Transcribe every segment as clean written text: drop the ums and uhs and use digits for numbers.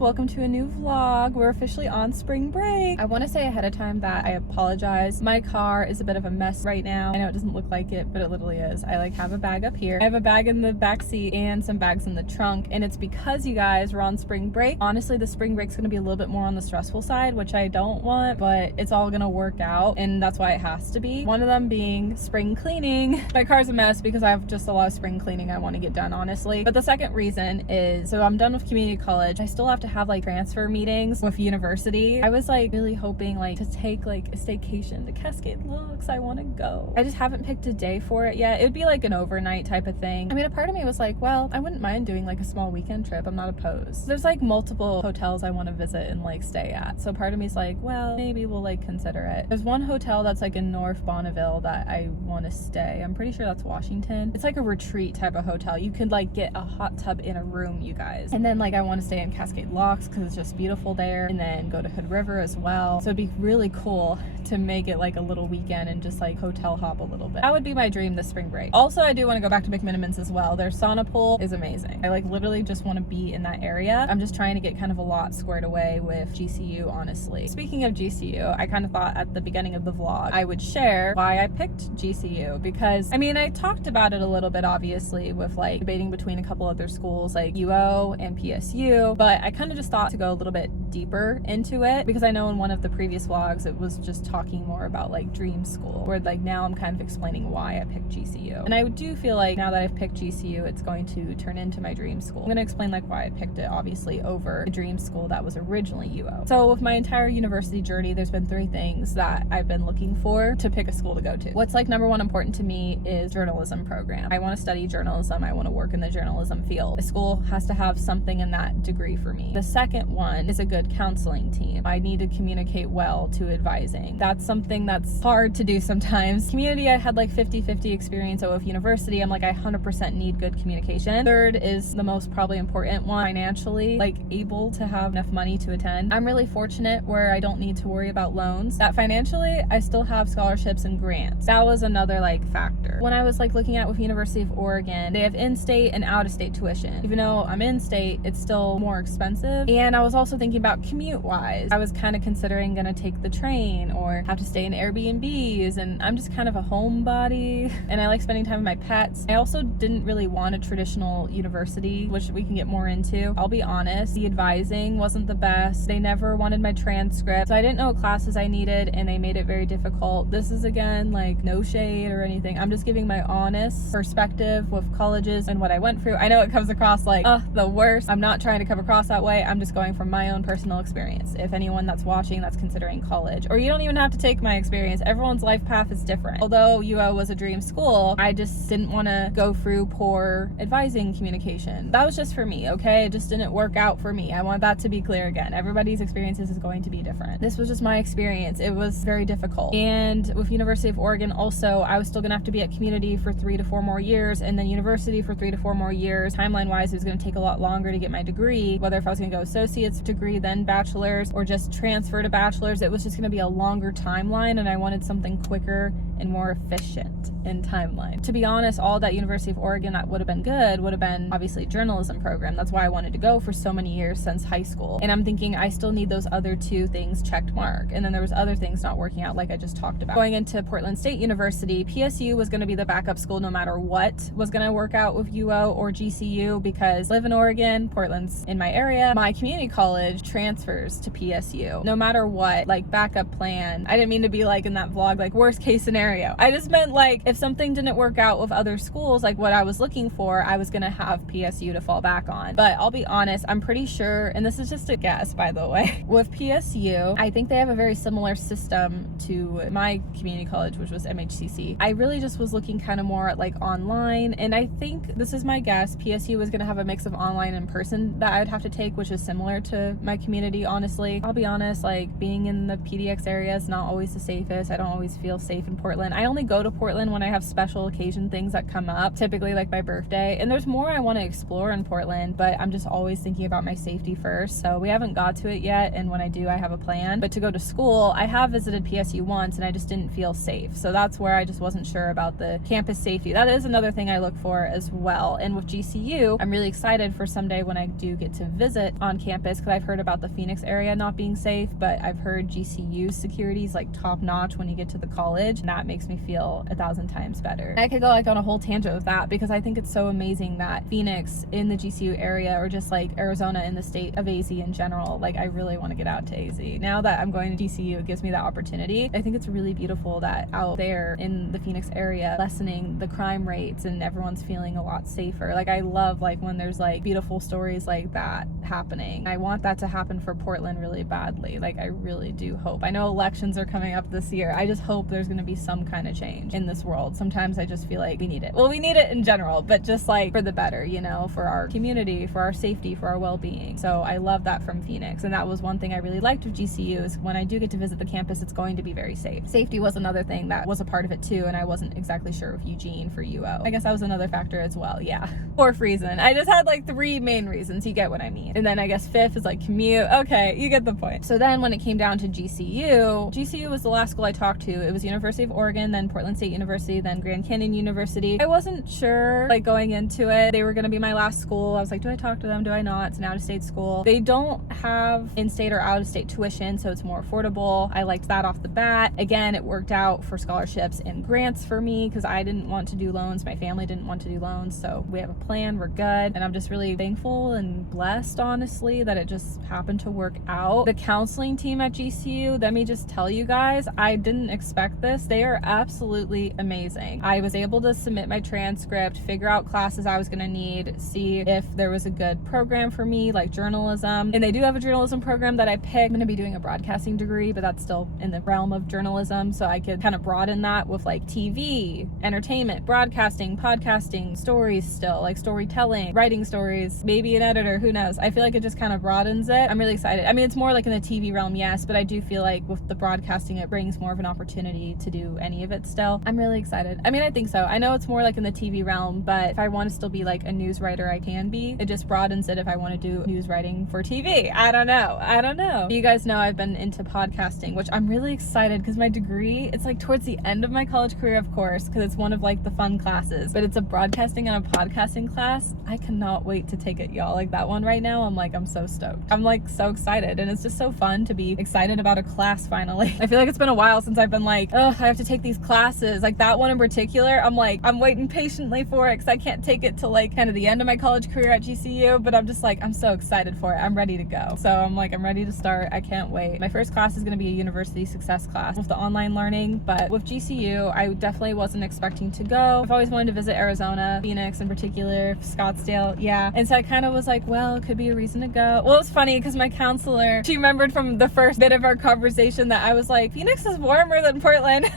welcome to a new vlog. We're officially on spring break. I want to say ahead of time that I apologize. My car is a bit of a mess right now. I know it doesn't look like it, but it literally is. I have a bag up here. I have a bag in the back seat and some bags in the trunk, and it's because you guys were on spring break. Honestly, the spring break's going to be a little bit more on the stressful side, which I don't want, but it's all going to work out, and that's why it has to be. One of them being spring cleaning. My car's a mess because I have just a lot of spring cleaning I want to get done, honestly. But the second reason is, so I'm done with community college. I still have to have transfer meetings with university. I was really hoping to take a staycation to Cascade Looks. I want to go. I just haven't picked a day for it yet. It would be an overnight type of thing. I mean, a part of me was well, I wouldn't mind doing a small weekend trip. I'm not opposed. There's multiple hotels I want to visit and stay at. So part of me is well, maybe we'll consider it. There's one hotel that's in North Bonneville that I want to stay. I'm pretty sure that's Washington. It's a retreat type of hotel. You could get a hot tub in a room, you guys. And then I want to stay in Cascade Locks because it's just beautiful there, and then go to Hood River as well. So it'd be really cool to make it a little weekend and just hotel hop a little bit. That would be my dream this spring break. Also, I do want to go back to McMinimans as well. Their sauna pool is amazing. I literally just want to be in that area. I'm just trying to get kind of a lot squared away with GCU, honestly. Speaking of GCU, I kind of thought at the beginning of the vlog I would share why I picked GCU, because I mean, I talked about it a little bit obviously with debating between a couple other schools UO and PSU, but I kind of just thought to go a little bit deeper into it, because I know in one of the previous vlogs it was just talking more about dream school, where now I'm kind of explaining why I picked GCU. And I do feel now that I've picked GCU, it's going to turn into my dream school. I'm going to explain why I picked it, obviously, over a dream school that was originally UO. So with my entire university journey, there's been 3 things that I've been looking for to pick a school to go to. What's number one important to me is journalism program. I want to study journalism. I want to work in the journalism field. A school has to have something in that degree for me. The second one is a good counseling team. I need to communicate well to advising. That's something that's hard to do sometimes. Community, I had 50-50 experience. So with university, I'm I 100% need good communication. Third is the most probably important one, financially, able to have enough money to attend. I'm really fortunate where I don't need to worry about loans. That financially, I still have scholarships and grants. That was another factor. When I was looking at with University of Oregon, they have in-state and out-of-state tuition. Even though I'm in-state, it's still more expensive. And I was also thinking about commute-wise. I was kind of considering gonna take the train or have to stay in Airbnbs, and I'm just kind of a homebody, and I like spending time with my pets. I also didn't really want a traditional university, which we can get more into. I'll be honest, the advising wasn't the best. They never wanted my transcript, so I didn't know what classes I needed, and they made it very difficult. This is, again, no shade or anything. I'm just giving my honest perspective with colleges and what I went through. I know it comes across the worst. I'm not trying to come across that way. I'm just going from my own personal experience. If anyone that's watching that's considering college, or you don't even have to take my experience, everyone's life path is different. Although UO was a dream school, I just didn't want to go through poor advising communication. That was just for me, okay? It just didn't work out for me. I want that to be clear again. Everybody's experiences is going to be different. This was just my experience. It was very difficult. And with University of Oregon also, I was still gonna have to be at community for 3 to 4 more years, and then university for 3 to 4 more years. Timeline wise, it was gonna take a lot longer to get my degree, whether if I was gonna go associate's degree, then bachelor's, or just transfer to bachelor's. It was just gonna be a longer timeline, and I wanted something quicker and more efficient in timeline. To be honest, all that University of Oregon that would have been good would have been obviously journalism program. That's why I wanted to go for so many years since high school. And I'm thinking I still need those other 2 things checked mark. And then there was other things not working out, like I just talked about. Going into Portland State University, PSU was going to be the backup school no matter what was going to work out with UO or GCU, because I live in Oregon, Portland's in my area. My community college transfers to PSU no matter what, backup plan. I didn't mean to be in that vlog, worst case scenario. I just meant if something didn't work out with other schools, what I was looking for, I was gonna have PSU to fall back on. But I'll be honest, I'm pretty sure, and this is just a guess by the way, with PSU, I think they have a very similar system to my community college, which was MHCC. I really just was looking kind of more at online, and I think, this is my guess, PSU was gonna have a mix of online and in person that I would have to take, which is similar to my community community, honestly. I'll be honest, like being in the PDX area is not always the safest. I don't always feel safe in Portland. I only go to Portland when I have special occasion things that come up, typically like my birthday. And there's more I want to explore in Portland, but I'm just always thinking about my safety first. So we haven't got to it yet. And when I do, I have a plan. But to go to school, I have visited PSU once and I just didn't feel safe. So that's where I just wasn't sure about the campus safety. That is another thing I look for as well. And with GCU, I'm really excited for someday when I do get to visit on campus, because I've heard about the Phoenix area not being safe, but I've heard GCU security is like top notch when you get to the college, and that makes me feel 1,000 times better. And I could go like on a whole tangent with that, because I think it's so amazing that Phoenix in the GCU area, or just like Arizona in the state of AZ in general, like I really want to get out to AZ. Now that I'm going to GCU, it gives me that opportunity. I think it's really beautiful that out there in the Phoenix area, lessening the crime rates and everyone's feeling a lot safer. Like I love like when there's like beautiful stories like that happening. I want that to happen for Portland really badly. Like I really do hope. I know elections are coming up this year. I just hope there's going to be some kind of change in this world. Sometimes I just feel like we need it. Well, we need it in general, but just like for the better, you know, for our community, for our safety, for our well-being. So I love that from Phoenix. And that was one thing I really liked with GCU, is when I do get to visit the campus, it's going to be very safe. Safety was another thing that was a part of it too, and I wasn't exactly sure with Eugene for UO. I guess that was another factor as well. Yeah. Fourth reason. I just had like 3 main reasons. You get what I mean. And then I guess fifth is like commute. Okay, you get the point. So then when it came down to GCU was the last school I talked to. It was University of Oregon, then Portland State University, then Grand Canyon University. I wasn't sure like going into it. They were going to be my last school. I was like, do I talk to them? Do I not? It's an out-of-state school. They don't have in-state or out-of-state tuition, so it's more affordable. I liked that off the bat. Again, it worked out for scholarships and grants for me because I didn't want to do loans. My family didn't want to do loans, so we have a plan. We're good. And I'm just really thankful and blessed, honestly, that it just happened to work out. The counseling team at GCU, let me just tell you guys, I didn't expect this. They are absolutely amazing. I was able to submit my transcript, figure out classes I was going to need, see if there was a good program for me, like journalism. And they do have a journalism program that I picked. I'm going to be doing a broadcasting degree, but that's still in the realm of journalism. So I could kind of broaden that with like TV, entertainment, broadcasting, podcasting, stories still, like storytelling, writing stories, maybe an editor, who knows? I feel like it just kind of broadens it. I'm really excited. I mean, it's more like in the TV realm, yes, but I do feel like with the broadcasting, it brings more of an opportunity to do any of it still. I'm really excited. I mean, I think so. I know it's more like in the TV realm, but if I want to still be like a news writer, I can be. It just broadens it if I want to do news writing for TV. I don't know. You guys know I've been into podcasting, which I'm really excited because my degree, it's like towards the end of my college career, of course, because it's one of like the fun classes, but it's a broadcasting and a podcasting class. I cannot wait to take it, y'all. Like that one right now, I'm so stoked. I'm like so excited, and it's just so fun to be excited about a class finally. I feel like it's been a while since I've been like, oh, I have to take these classes. Like that one in particular, I'm like, I'm waiting patiently for it because I can't take it till like kind of the end of my college career at GCU, but I'm just like, I'm so excited for it. I'm ready to go. So I'm like, I'm ready to start. I can't wait. My first class is going to be a university success class with the online learning, but with GCU, I definitely wasn't expecting to go. I've always wanted to visit Arizona, Phoenix in particular, Scottsdale, yeah. And so I kind of was like, well, it could be a reason to go. Well, it's funny because my counselor, she remembered from the first bit of our conversation that I was like, Phoenix is warmer than Portland.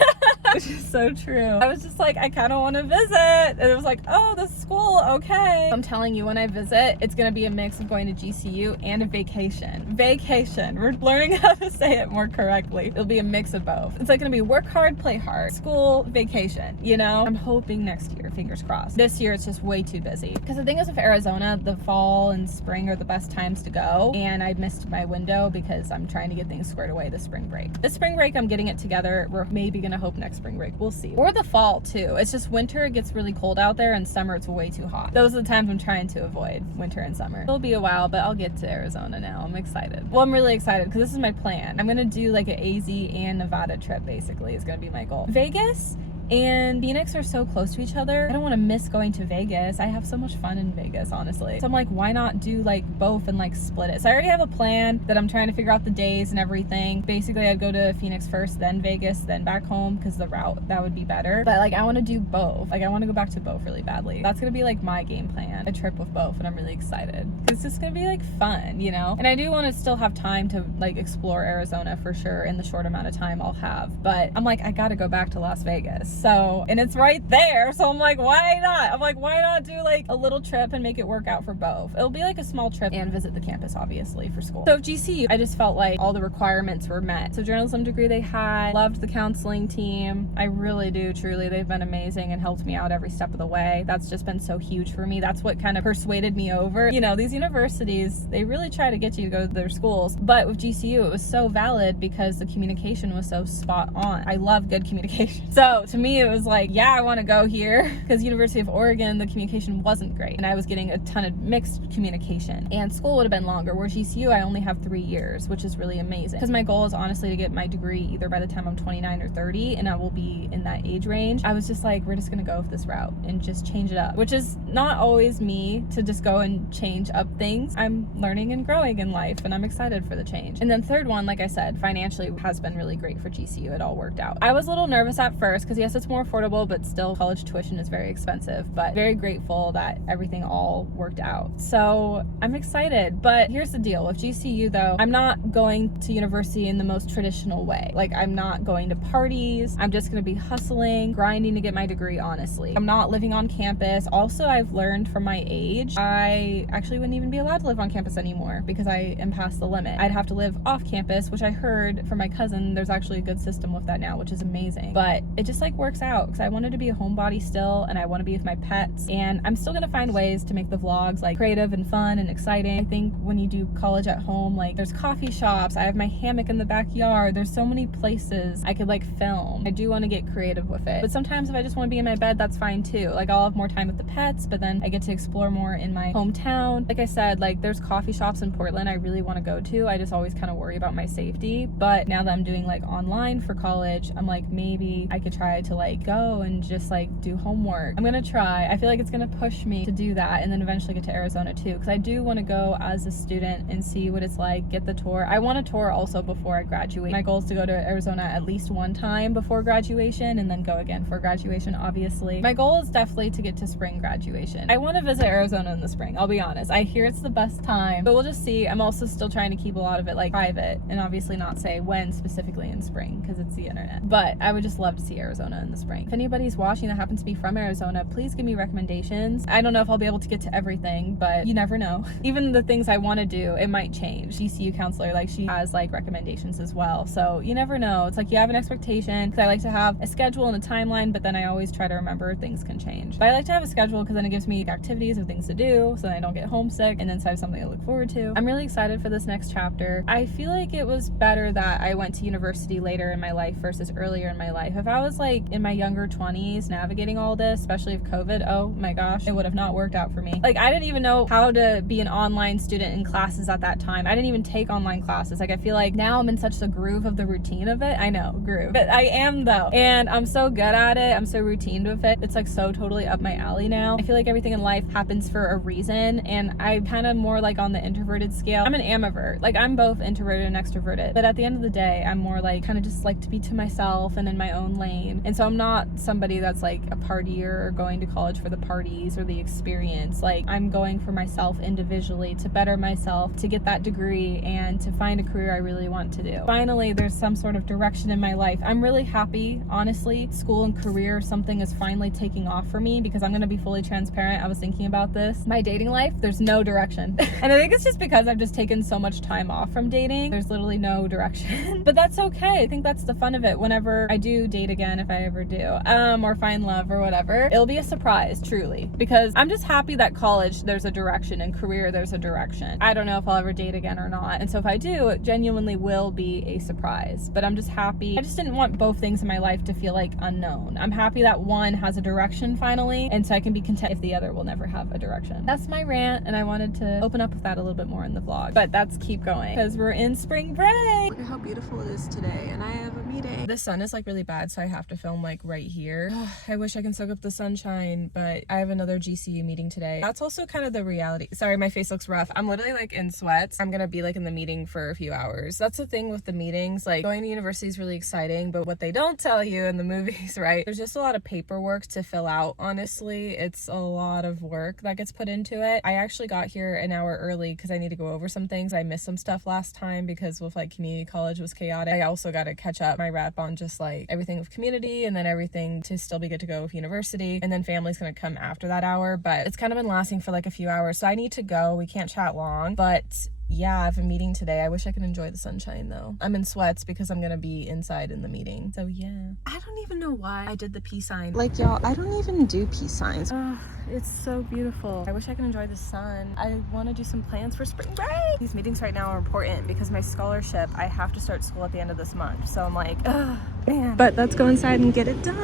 Which is so true. I was just like, I kind of want to visit. And it was like, oh, this school, okay. I'm telling you, when I visit, it's going to be a mix of going to GCU and a vacation. Vacation. We're learning how to say it more correctly. It'll be a mix of both. It's like going to be work hard, play hard. School, vacation, you know? I'm hoping next year, fingers crossed. This year, it's just way too busy. Because the thing is with Arizona, the fall and spring are the best times to go. And I missed my window because I'm trying to get things squared away this spring break. This spring break, I'm getting it together. We're maybe going to hope next spring break. We'll see. Or the fall too. It's just winter, it gets really cold out there, and summer it's way too hot. Those are the times I'm trying to avoid, winter and summer. It'll be a while, but I'll get to Arizona now. I'm excited. Well, I'm really excited because this is my plan. I'm going to do like an AZ and Nevada trip, basically, is going to be my goal. Vegas and Phoenix are so close to each other. I don't want to miss going to Vegas. I have so much fun in Vegas, honestly. So I'm like, why not do like both and like split it? So I already have a plan that I'm trying to figure out the days and everything. Basically, I'd go to Phoenix first, then Vegas, then back home because the route, that would be better. But like, I want to do both. Like, I want to go back to both really badly. That's going to be like my game plan, a trip with both, and I'm really excited. It's just going to be like fun, you know? And I do want to still have time to like explore Arizona for sure in the short amount of time I'll have. But I'm like, I got to go back to Las Vegas. So, and it's right there. So I'm like, why not? I'm like, why not do like a little trip and make it work out for both? It'll be like a small trip and visit the campus, obviously, for school. So GCU, I just felt like all the requirements were met. So journalism degree they had, loved the counseling team. I really do, truly. They've been amazing and helped me out every step of the way. That's just been so huge for me. That's what kind of persuaded me over. You know, these universities, they really try to get you to go to their schools. But with GCU, it was so valid because the communication was so spot on. I love good communication. So to me, it was like, yeah, I want to go here, because University of Oregon, the communication wasn't great. And I was getting a ton of mixed communication. And school would have been longer, where GCU, I only have 3 years, which is really amazing. Because my goal is honestly to get my degree either by the time I'm 29 or 30, and I will be in that age range. I was just like, we're just going to go with this route and just change it up, which is not always me to just go and change up things. I'm learning and growing in life, and I'm excited for the change. And then third one, like I said, financially has been really great for GCU. It all worked out. I was a little nervous at first because yes, it's more affordable, but still college tuition is very expensive, but very grateful that everything all worked out. So I'm excited. But here's the deal with GCU though, I'm not going to university in the most traditional way. Like, I'm not going to parties. I'm just going to be hustling, grinding to get my degree, honestly. I'm not living on campus. Also, I've learned from my age, I actually wouldn't even be allowed to live on campus anymore because I am past the limit. I'd have to live off campus, which I heard from my cousin, there's actually a good system with that now, which is amazing. But it just like works out because I wanted to be a homebody still, and I want to be with my pets, and I'm still going to find ways to make the vlogs like creative and fun and exciting. I think when you do college at home, like there's coffee shops, I have my hammock in the backyard, there's so many places I could like film. I do want to get creative with it, but sometimes if I just want to be in my bed, that's fine too. Like, I'll have more time with the pets, but then I get to explore more in my hometown. Like I said, like there's coffee shops in Portland I really want to go to. I just always kind of worry about my safety, but now that I'm doing like online for college, I'm like, maybe I could try to like go and just like do homework. I'm gonna try. I feel like it's gonna push me to do that, and then eventually get to Arizona too, because I do want to go as a student and see what it's like, get the tour. I want a tour also before I graduate. My goal is to go to Arizona at least one time before graduation, and then go again for graduation, obviously. My goal is definitely to get to spring graduation. I want to visit Arizona in the spring, I'll be honest. I hear it's the best time, but we'll just see. I'm also still trying to keep a lot of it like private, and obviously not say when specifically in spring because it's the internet. But I would just love to see Arizona in the spring. If anybody's watching that happens to be from Arizona, please give me recommendations. I don't know if I'll be able to get to everything, but you never know. Even the things I want to do, it might change. GCU counselor, like, she has like recommendations as well, so you never know. It's like you have an expectation, because I like to have a schedule and a timeline, but then I always try to remember things can change. But I like to have a schedule because then it gives me activities and things to do, so then I don't get homesick, and then so I have something to look forward to. I'm really excited for this next chapter. I feel like it was better that I went to university later in my life versus earlier in my life. If I was like in my younger 20s navigating all this, especially with COVID, oh my gosh, it would have not worked out for me. Like, I didn't even know how to be an online student in classes at that time. I didn't even take online classes. Like, I feel like now I'm in such the groove of the routine of it. I know, groove, but I am though, and I'm so good at it. I'm so routined with it. It's like so totally up my alley now. I feel like everything in life happens for a reason, and I'm kind of more like on the introverted scale. I'm an ambivert. Like, I'm both introverted and extroverted, but at the end of the day, I'm more like kind of just like to be to myself and in my own lane. And so I'm not somebody that's like a partier or going to college for the parties or the experience. Like, I'm going for myself individually to better myself, to get that degree, and to find a career I really want to do. Finally, there's some sort of direction in my life. I'm really happy, honestly. School and career, something is finally taking off for me, because I'm going to be fully transparent. I was thinking about this. My dating life, there's no direction. And I think it's just because I've just taken so much time off from dating. There's literally no direction. But that's okay. I think that's the fun of it. Whenever I do date again, if I ever do, or find love or whatever, it'll be a surprise, truly. Because I'm just happy that college, there's a direction, and career, there's a direction. I don't know if I'll ever date again or not. And so if I do, it genuinely will be a surprise. But I'm just happy. I just didn't want both things in my life to feel like unknown. I'm happy that one has a direction finally, and so I can be content if the other will never have a direction. That's my rant, and I wanted to open up with that a little bit more in the vlog. But that's keep going, because we're in spring break. Look at how beautiful it is today, and I have a meeting. The sun is like really bad, so I have to film like right here. I wish I can soak up the sunshine, but I have another GCU meeting today. That's also kind of the reality. Sorry, my face looks rough. I'm literally like in sweats. I'm gonna be like in the meeting for a few hours. That's the thing with the meetings. Like, going to university is really exciting, but what they don't tell you in the movies, right? There's just a lot of paperwork to fill out, honestly. It's a lot of work that gets put into it. I actually got here an hour early because I need to go over some things. I missed some stuff last time because with like community college was chaotic. I also got to catch up my rep on just like everything with community free, and then everything to still be good to go with university, and then family's gonna come after that hour, but it's kind of been lasting for like a few hours, so I need to go. We can't chat long, but yeah, I have a meeting today. I wish I could enjoy the sunshine though. I'm in sweats because I'm gonna be inside in the meeting. So yeah. I don't even know why I did the peace sign. Like y'all, I don't even do peace signs. Oh, it's so beautiful. I wish I could enjoy the sun. I want to do some plans for spring break. These meetings right now are important because my scholarship, I have to start school at the end of this month. So I'm like, oh man. But let's go inside and get it done.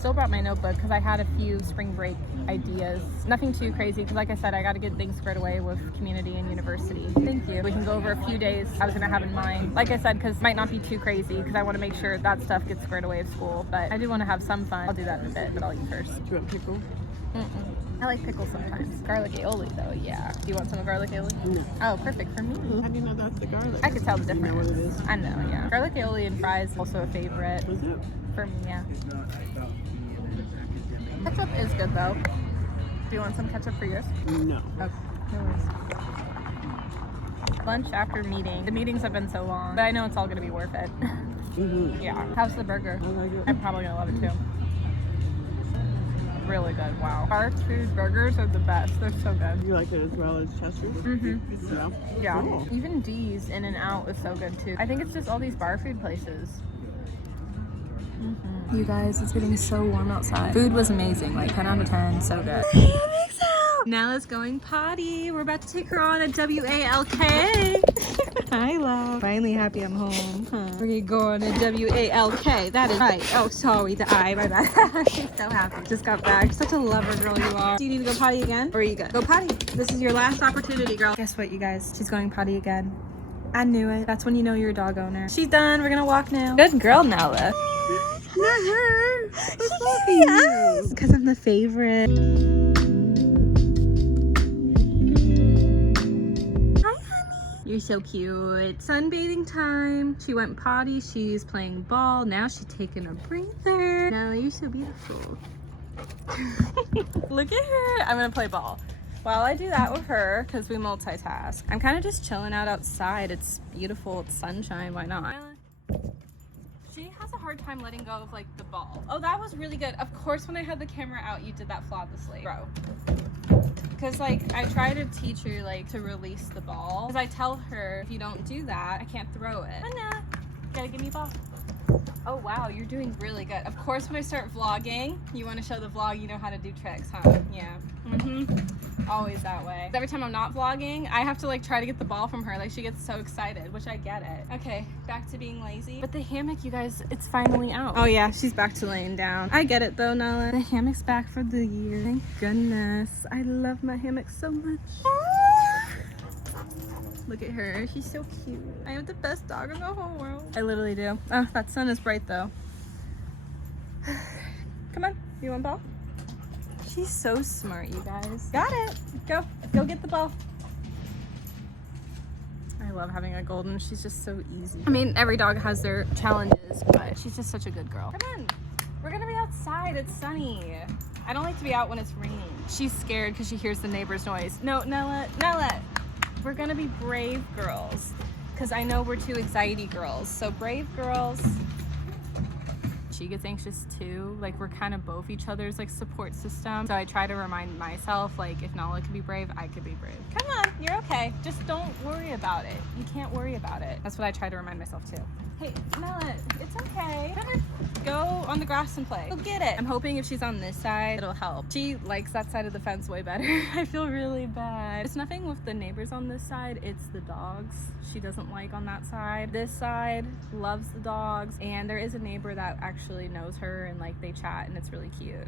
Still brought my notebook because I had a few spring break ideas. Nothing too crazy because like I said, I got to get things squared away with community and university. Thank you. We can go over a few days I was going to have in mind. Like I said, because it might not be too crazy because I want to make sure that stuff gets squared away at school. But I do want to have some fun. I'll do that in a bit, but I'll eat first. Do you want pickle? I like pickles sometimes. Garlic aioli though, yeah. Do you want some garlic aioli? No. Oh, perfect for me. How do you know that's the garlic? I could tell the difference. You know what it is? I know, yeah. Garlic aioli and fries also a favorite. What's it? For me, yeah. Ketchup is good though. Do you want some ketchup for yours? No. Okay, no worries. Lunch after meeting. The meetings have been so long, but I know it's all gonna be worth it. Yeah. How's the burger? I like it. I'm probably gonna love it too. Really good, wow. Fast food burgers are the best. They're so good. You like it as well as Chester's? Yeah. Yeah. Cool. Even D's In and Out is so good too. I think it's just all these bar food places. You guys, it's getting so warm outside. Food was amazing, like 10 out of 10, so good. Now let's going potty. We're about to take her on a WALK. Hi, love. Finally happy I'm home. Huh. We're gonna go on a WALK. That is right. Oh, sorry, the I, my bad. She's so happy. Just got back. Such a lover girl you are. Do you need to go potty again? Or are you good? Go potty. This is your last opportunity, girl. Guess what, you guys? She's going potty again. I knew it. That's when you know you're a dog owner. She's done. We're gonna walk now. Good girl, Nella. Not her. Yes, because I'm the favorite. Hi, honey. You're so cute. Sunbathing time. She went potty. She's playing ball. Now she's taking a breather. Nella, you're so beautiful. Look at her. I'm gonna play ball. While I do that with her, because we multitask, I'm kind of just chilling out outside. It's beautiful. It's sunshine. Why not? She has a hard time letting go of like the ball. Oh, that was really good. Of course, when I had the camera out, you did that flawlessly, bro. Because like I try to teach her like to release the ball. Because I tell her if you don't do that, I can't throw it. Anna, you gotta give me a ball. Oh wow, you're doing really good. Of course, when I start vlogging, you want to show the vlog you know how to do tricks, huh? Yeah. Always that way. Every time I'm not vlogging, I have to like try to get the ball from her. Like she gets so excited, which I get it. Okay, back to being lazy. But the hammock, you guys, it's finally out. Oh yeah, she's back to laying down. I get it though, Nala. The hammock's back for the year. Thank goodness. I love my hammock so much. Look at her. She's so cute. I have the best dog in the whole world. I literally do. Oh, that sun is bright though. Come on. You want ball? She's so smart, you guys. Got it. Go. Go get the ball. I love having a golden. She's just so easy. I mean, every dog has their challenges, but she's just such a good girl. Come on. We're gonna be outside. It's sunny. I don't like to be out when it's raining. She's scared because she hears the neighbor's noise. No, Nella. Nella. We're gonna be brave girls because I know we're two anxiety girls. So brave girls. She gets anxious too. Like we're kind of both each other's like support system. So I try to remind myself like if Nala could be brave, I could be brave. Come on, you're okay. Just don't worry about it. You can't worry about it. That's what I try to remind myself too. Hey, Nala, it's okay. Come on. Go on the grass and play. Go get it. I'm hoping if she's on this side, it'll help. She likes that side of the fence way better. I feel really bad. It's nothing with the neighbors on this side. It's the dogs she doesn't like on that side. This side loves the dogs. And there is a neighbor that actually knows her and like they chat and it's really cute.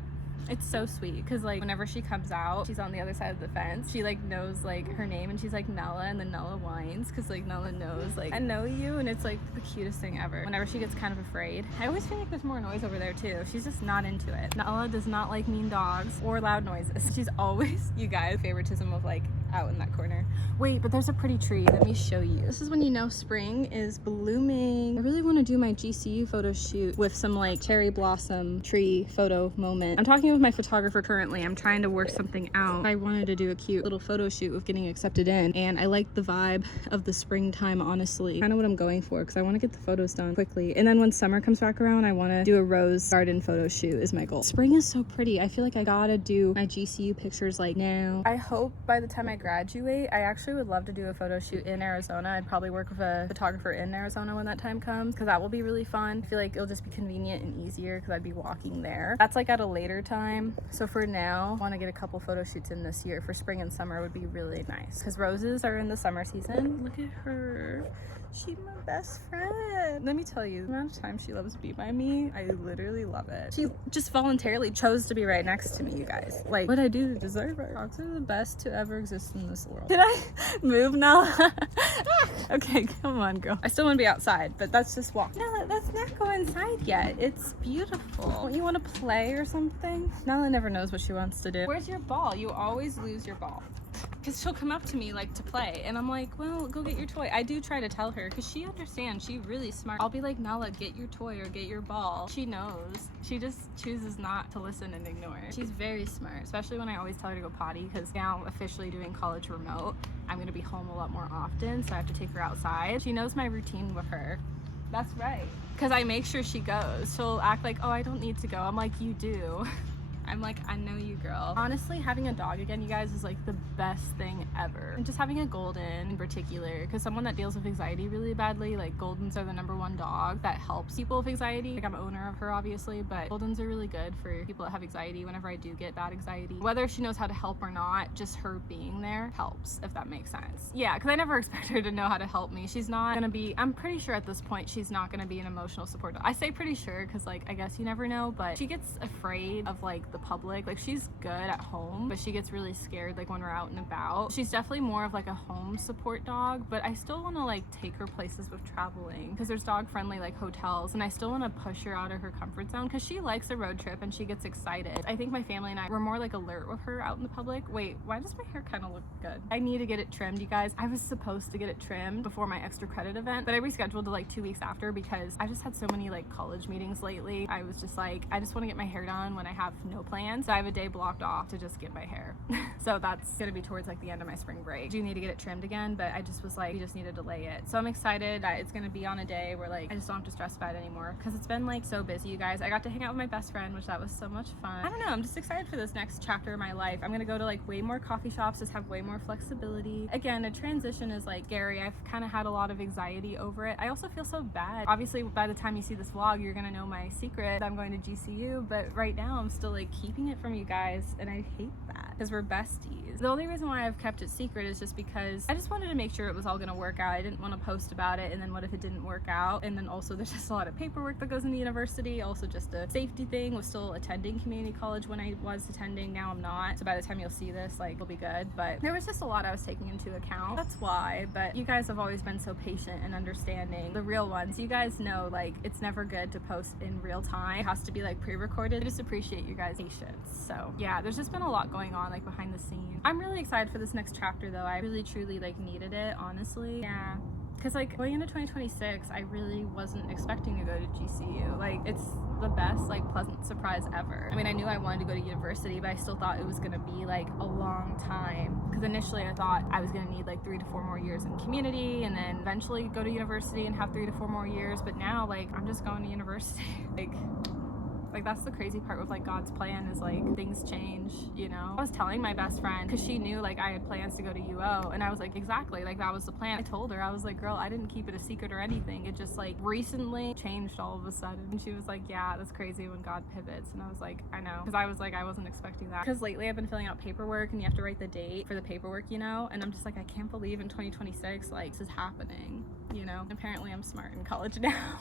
It's so sweet because like whenever she comes out, she's on the other side of the fence. She like knows like her name and she's like Nella, and then Nella whines because like Nella knows like I know you, and it's like the cutest thing ever. Whenever she gets kind of afraid, I always feel like there's more noise over there too. She's just not into it. Nella does not like mean dogs or loud noises. She's always, you guys, favoritism of like out in that corner. Wait, but there's a pretty tree. Let me show you. This is when you know spring is blooming. I really want to do my GCU photo shoot with some like cherry blossom tree photo moment. I'm talking with my photographer currently. I'm trying to work something out. I wanted to do a cute little photo shoot with getting accepted in, and I like the vibe of the springtime, honestly. Kind of what I'm going for, because I want to get the photos done quickly. And then when summer comes back around, I want to do a rose garden photo shoot is my goal. Spring is so pretty. I feel like I gotta do my GCU pictures like now. I hope by the time I graduate, I actually would love to do a photo shoot in Arizona. I'd probably work with a photographer in Arizona when that time comes, because that will be really fun. I feel like it'll just be convenient and easier because I'd be walking there. That's like at a later time. So for now, I want to get a couple photo shoots in this year for spring and summer would be really nice, because roses are in the summer season. Look at her. She's my best friend. Let me tell you, the amount of time she loves to be by me, I literally love it. She just voluntarily chose to be right next to me, you guys. Like, what I do to deserve her? Dogs are the best to ever exist in this world. Did I move now? Okay, come on, girl. I still want to be outside, but that's just walk. No, let's not go inside yet. It's beautiful. Don't you want to play or something? Nala never knows what she wants to do. Where's your ball? You always lose your ball. Because she'll come up to me like to play, and I'm like, well, go get your toy. I do try to tell her because she understands. She's really smart. I'll be like, Nala, get your toy or get your ball. She knows. She just chooses not to listen and ignore. She's very smart, especially when I always tell her to go potty, because now officially doing college remote, I'm going to be home a lot more often, so I have to take her outside. She knows my routine with her. That's right. Because I make sure she goes. She'll act like, oh, I don't need to go. I'm like, you do. I'm like, I know you, girl. Honestly, having a dog again, you guys, is like the best thing ever. And just having a golden in particular, because someone that deals with anxiety really badly, like Goldens are the #1 dog that helps people with anxiety. Like, I'm owner of her, obviously, but Goldens are really good for people that have anxiety whenever I do get bad anxiety. Whether she knows how to help or not, just her being there helps, if that makes sense. Yeah, because I never expect her to know how to help me. She's not gonna be, I'm pretty sure at this point, she's not gonna be an emotional support dog. I say pretty sure, because like, I guess you never know, but she gets afraid of like the public. Like, she's good at home, but she gets really scared like when we're out and about. She's definitely more of like a home support dog, but I still want to like take her places with traveling, because there's dog friendly like hotels, and I still want to push her out of her comfort zone, because she likes a road trip and she gets excited. I think my family and I were more like alert with her out in the public. Wait, why does my hair kind of look good? I need to get it trimmed, you guys. I was supposed to get it trimmed before my extra credit event, but I rescheduled to like 2 weeks after, because I just had so many like college meetings lately. I was just like, I just want to get my hair done when I have no plans. So I have a day blocked off to just get my hair. So that's gonna be towards like the end of my spring break. I do need to get it trimmed again, but I just was like, we just need to delay it. So I'm excited that it's gonna be on a day where like I just don't have to stress about it anymore, because it's been like so busy, you guys. I got to hang out with my best friend, which that was so much fun. I don't know, I'm just excited for this next chapter of my life. I'm gonna go to like way more coffee shops, just have way more flexibility. Again, a transition is like scary. I've kind of had a lot of anxiety over it. I also feel so bad. Obviously, by the time you see this vlog, you're gonna know my secret. I'm going to GCU, but right now I'm still like keeping it from you guys, and I hate that, because we're besties. The only reason why I've kept it secret is just because I just wanted to make sure it was all gonna work out. I didn't want to post about it, and then what if it didn't work out? And then also there's just a lot of paperwork that goes into university, also just a safety thing with still attending community college when I was attending. Now I'm not, so by the time you'll see this, like, it'll be good. But there was just a lot I was taking into account. That's why. But you guys have always been so patient and understanding. The real ones, you guys know, like, it's never good to post in real time. It has to be like pre-recorded. I just appreciate you guys' patience. So yeah, there's just been a lot going on like behind the scenes. I'm really excited for this next chapter though. I really truly like needed it, honestly. Yeah, because like going into 2026, I really wasn't expecting to go to GCU. Like, it's the best like pleasant surprise ever. I mean, I knew I wanted to go to university, but I still thought it was gonna be like a long time, because initially I thought I was gonna need like 3 to 4 more years in community, and then eventually go to university and have 3 to 4 more years. But now like I'm just going to university. Like that's the crazy part with like God's plan, is like things change, you know. I was telling my best friend, because she knew like I had plans to go to UO, and I was like, exactly, like that was the plan. I told her, I was like, girl, I didn't keep it a secret or anything. It just like recently changed all of a sudden. And she was like, yeah, that's crazy when God pivots. And I was like, I know, because I was like, I wasn't expecting that, because lately I've been filling out paperwork and you have to write the date for the paperwork, you know, and I'm just like, I can't believe in 2026 like this is happening, you know. Apparently I'm smart in college now.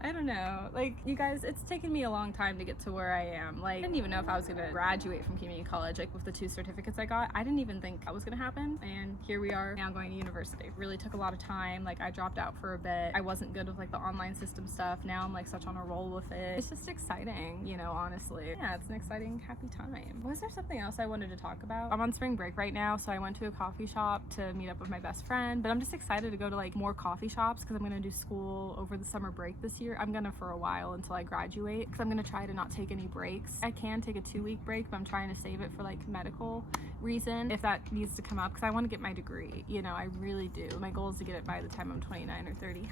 I don't know. Like, you guys, it's taken me a long time to get to where I am. Like, I didn't even know if I was gonna graduate from community college, like with the 2 certificates I got. I didn't even think that was gonna happen. And here we are now going to university. Really took a lot of time. Like, I dropped out for a bit. I wasn't good with like the online system stuff. Now I'm like such on a roll with it. It's just exciting, you know, honestly. Yeah, it's an exciting, happy time. Was there something else I wanted to talk about? I'm on spring break right now, so I went to a coffee shop to meet up with my best friend, but I'm just excited to go to like more coffee shops because I'm gonna do school over the summer break this year. I'm gonna for a while until I graduate because I'm gonna try to not take any breaks. I can take a 2-week break, but I'm trying to save it for like medical reason if that needs to come up because I want to get my degree, you know, I really do. My goal is to get it by the time I'm 29 or 30.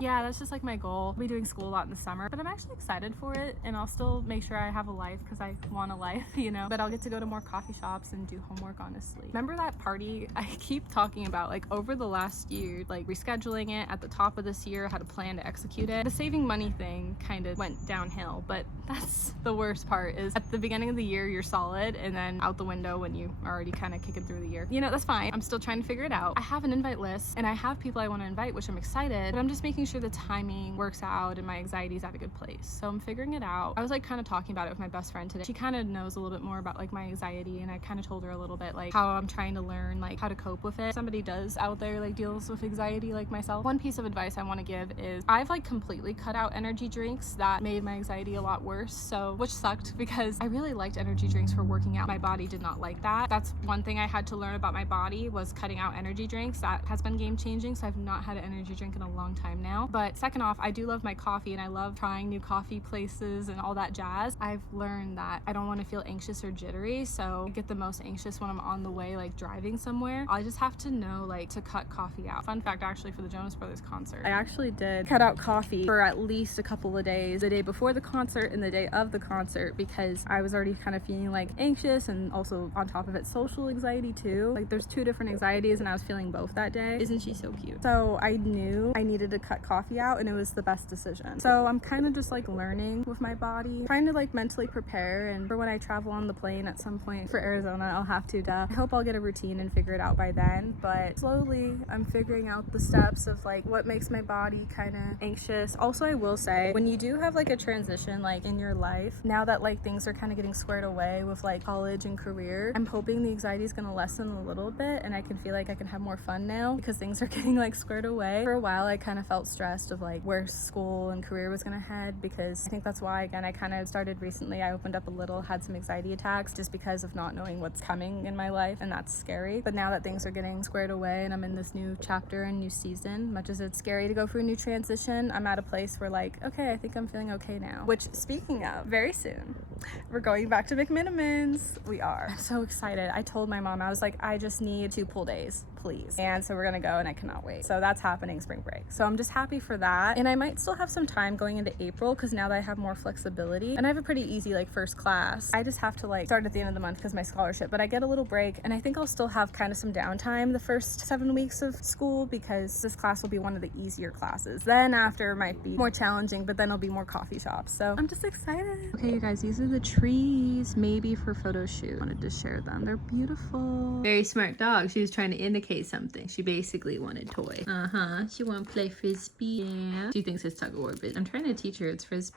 Yeah, that's just like my goal. I'll be doing school a lot in the summer, but I'm actually excited for it, and I'll still make sure I have a life because I want a life, you know, but I'll get to go to more coffee shops and do homework, honestly. Remember that party I keep talking about, like over the last year, like rescheduling it at the top of this year, had a plan to execute it. The saving money thing kind of went downhill, but that's the worst part is at the beginning of the year, you're solid, and then out the window when you are already kind of kicking through the year. You know, that's fine. I'm still trying to figure it out. I have an invite list and I have people I want to invite, which I'm excited, but I'm just making sure the timing works out and my anxiety's at a good place. So I'm figuring it out. I was like kind of talking about it with my best friend today. She kind of knows a little bit more about like my anxiety, and I kind of told her a little bit like how I'm trying to learn like how to cope with it. Somebody does out there like deals with anxiety like myself. One piece of advice I want to give is I've like completely cut out energy drinks that made my anxiety a lot worse, so which sucked because I really liked energy drinks for working out. My body did not like that. That's one thing I had to learn about my body, was cutting out energy drinks. That has been game changing, so I've not had an energy drink in a long time now. But second off, I do love my coffee and I love trying new coffee places and all that jazz. I've learned that I don't want to feel anxious or jittery, so I get the most anxious when I'm on the way like driving somewhere. I just have to know like to cut coffee out. Fun fact actually for the Jonas Brothers concert, I actually did cut out coffee for at least a couple of days, the day before the concert and the day of the concert, because I was already kind of feeling like anxious and also on top of it social anxiety too. Like there's 2 different anxieties and I was feeling both that day. Isn't she so cute? So I knew I needed to cut coffee out and it was the best decision. So I'm kind of just like learning with my body, trying to like mentally prepare, and for when I travel on the plane at some point for Arizona, I'll have to I hope I'll get a routine and figure it out by then, but slowly I'm figuring out the steps of like what makes my body kind of anxious. Also, I will say when you do have like a transition like in your life, now that like things are kind of getting squared away with like college and career, I'm hoping the anxiety is going to lessen a little bit and I can feel like I can have more fun now because things are getting like squared away. For a while I kind of felt stressed of like where school and career was going to head, because I think that's why again I kind of started recently. I opened up a little, had some anxiety attacks just because of not knowing what's coming in my life, and that's scary. But now that things are getting squared away and I'm in this new chapter and new season, much as it's scary to go through a new transition, I'm at a place where like, okay, I think I'm feeling okay now. Which, speaking of, very soon we're going back to McMinimans. We are. I'm so excited. I told my mom, I was like, I just need 2 pool days, please. And so we're gonna go and I cannot wait. So that's happening spring break. So I'm just happy for that. And I might still have some time going into April because now that I have more flexibility and I have a pretty easy like first class. I just have to like start at the end of the month because my scholarship, but I get a little break, and I think I'll still have kind of some downtime the first 7 weeks of school because this class will be one of the easier classes. Then after might be more challenging, but then it'll be more coffee shops. So I'm just excited. Okay, you guys, these are the trees, maybe for photo shoot. Wanted to share them. They're beautiful. Very smart dog. She was trying to indicate something. She basically wanted toy. She won't play frisbee. Yeah. She thinks it's tug of war, but I'm trying to teach her it's frisbee.